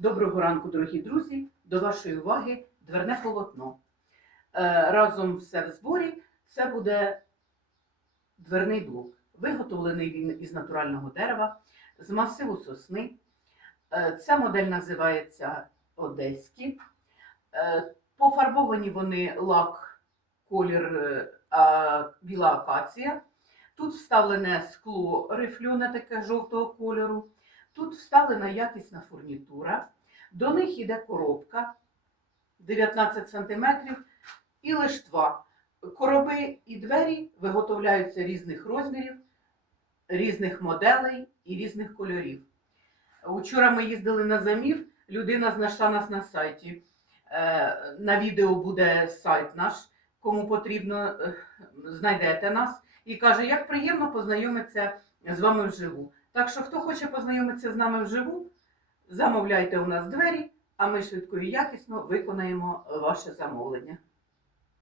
Доброго ранку, дорогі друзі! До вашої уваги дверне полотно. Е, Разом все в зборі. Це буде дверний блок. Виготовлений він із натурального дерева, з масиву сосни. Е, Ця модель називається Одеські. Е, Пофарбовані вони лак, колір біла акація. Тут вставлене скло рифльоне таке жовтого кольору. Тут вставлена якісна фурнітура. До них йде коробка 19 см і лиштва. Короби і двері виготовляються різних розмірів, різних моделей і різних кольорів. Учора ми їздили на замір, людина знайшла нас на сайті. Е, На відео буде сайт наш, кому потрібно, е, знайдете нас. І каже, як приємно познайомитися з вами вживу. Так що, хто хоче познайомитися з нами вживу, замовляйте у нас двері, а ми швидко і якісно виконаємо ваше замовлення.